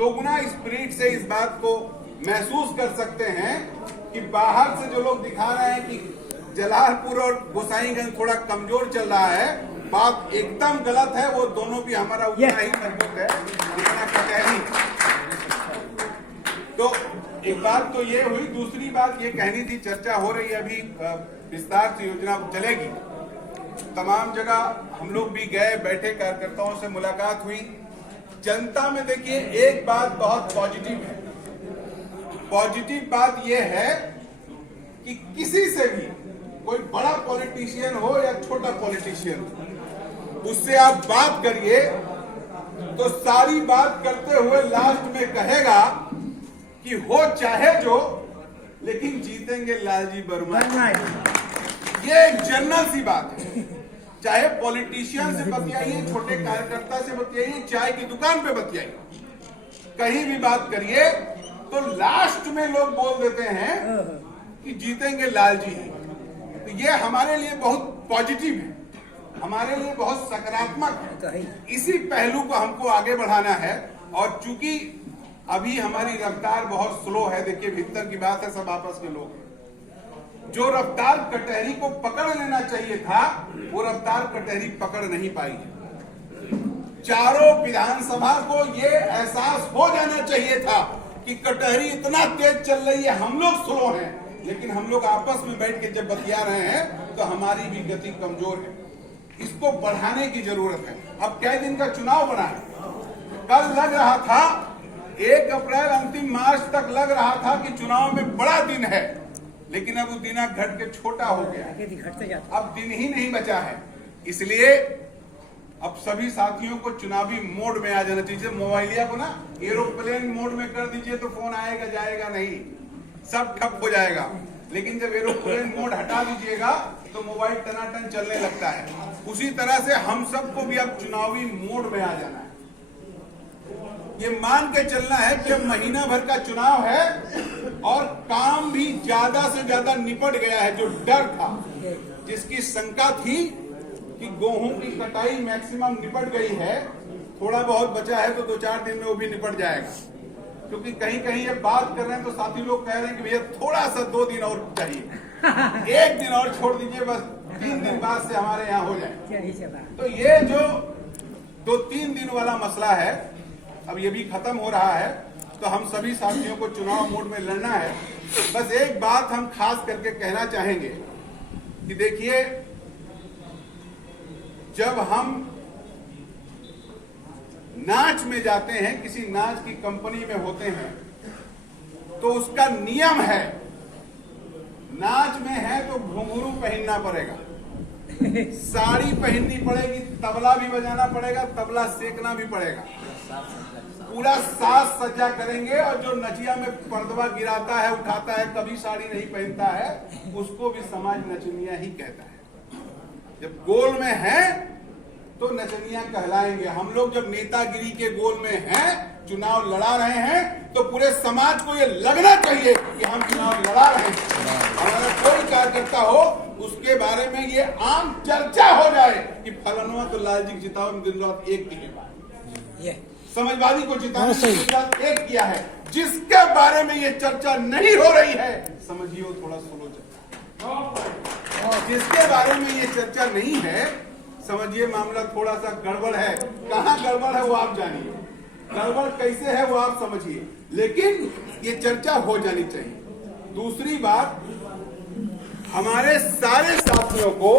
दोगुना स्पिरिट से इस बात को महसूस कर सकते हैं कि बाहर से जो लोग दिखा रहे हैं कि जलालपुर और गोसाईगंज थोड़ा कमजोर चल रहा है, बात एकदम गलत है। वो दोनों भी हमारा उतना ही मजबूत है जितना कटहरी। तो एक बात तो ये हुई। दूसरी बात ये कहनी थी, चर्चा हो रही है अभी, विस्तार से योजना चलेगी। तमाम जगह हम लोग भी गए, बैठे, कार्यकर्ताओं से मुलाकात हुई। जनता में देखिए एक बात बहुत पॉजिटिव है। पॉजिटिव बात यह है कि किसी से भी, कोई बड़ा पॉलिटिशियन हो या छोटा पॉलिटिशियन, उससे आप बात करिए तो सारी बात करते हुए लास्ट में कहेगा कि हो चाहे जो, लेकिन जीतेंगे लालजी वर्मा। ये एक जनरल सी बात है। चाहे पॉलिटिशियन से बतियाइए, छोटे कार्यकर्ता से बतियाइए, चाय की दुकान पे बतियाइए, कहीं भी बात करिए तो लास्ट में लोग बोल देते हैं कि जीतेंगे लालजी। तो ये हमारे लिए बहुत पॉजिटिव है, हमारे लिए बहुत सकारात्मक है। इसी पहलू को हमको आगे बढ़ाना है। और चूंकि अभी हमारी रफ्तार बहुत स्लो है, देखिए भीतर की बात है, सब आपस के लोग हैं। जो रफ्तार कटहरी को पकड़ लेना चाहिए था, वो रफ्तार कटहरी पकड़ नहीं पाई। चारों विधानसभा को ये एहसास हो जाना चाहिए था कि कटहरी इतना तेज चल रही है, हम लोग स्लो हैं। लेकिन हम लोग आपस में बैठ के जब बतिया रहे हैं तो हमारी भी गति कमजोर है। इसको बढ़ाने की जरूरत है। अब कई दिन का चुनाव बना है। कल लग रहा था 1 अप्रैल अंतिम मार्च तक लग रहा था कि चुनाव में बड़ा दिन है, लेकिन अब वो दिन घट के छोटा हो गया। अब दिन ही नहीं बचा है। इसलिए अब सभी साथियों को चुनावी मोड में आ जाना चाहिए। मोबाइलिया को ना एरोप्लेन मोड में कर दीजिए तो फोन आएगा जाएगा नहीं, सब ठप हो जाएगा। लेकिन जब एरोप्लेन मोड हटा दीजिएगा तो मोबाइल टनाटन चलने लगता है। उसी तरह से हम सबको भी अब चुनावी मोड में आ जाना है। ये मान के चलना है कि अब महीना भर का चुनाव है और काम भी ज्यादा से ज्यादा निपट गया है। जो डर था, जिसकी शंका थी कि गेहूं की कटाई मैक्सिमम निपट गई है, थोड़ा बहुत बचा है तो 2-4 दिन में वो भी निपट जाएगा। क्योंकि कहीं कहीं ये बात कर रहे हैं तो साथी लोग कह रहे हैं कि भैया थोड़ा सा 2 दिन और चाहिए, 1 दिन और छोड़ दीजिए, बस 3 दिन बाद से हमारे यहाँ हो जाए। तो ये जो 2-3 दिन वाला मसला है, अब ये भी खत्म हो रहा है। तो हम सभी साथियों को चुनाव मोड में लड़ना है। बस एक बात हम खास करके कहना चाहेंगे कि देखिए, जब हम नाच में जाते हैं, किसी नाच की कंपनी में होते हैं, तो उसका नियम है, नाच में है तो घुंघरू पहनना पड़ेगा, साड़ी पहननी पड़ेगी, तबला भी बजाना पड़ेगा, तबला सेकना भी पड़ेगा, पूरा साज सज्जा करेंगे। और जो नचिया में पर्दवा गिराता है, उठाता है, कभी साड़ी नहीं पहनता है, उसको भी समाज नचनिया ही कहता है। जब गोल में है तो नचनिया कहलाएंगे। हम लोग जब नेतागिरी के गोल में हैं, चुनाव लड़ा रहे हैं, तो पूरे समाज को ये लगना चाहिए कि हम चुनाव लड़ा रहे हैं। हमारा कोई कार्यकर्ता हो, उसके बारे में ये आम चर्चा हो जाए कि फलानुआ तो लालजी को जिताओ में दिन रात एक किए, समाजवादी को जिताने में दिन रात एक किया है। जिसके बारे में ये चर्चा नहीं हो रही है, समझिए वो थोड़ा स्लो चलता है। जिसके बारे में ये चर्चा नहीं है, समझिए मामला थोड़ा सा गड़बड़ है। कहाँ गड़बड़ है वो आप जानिए, गड़बड़ कैसे है वो आप समझिए, लेकिन ये चर्चा हो जानी चाहिए। दूसरी बात, हमारे सारे साथियों को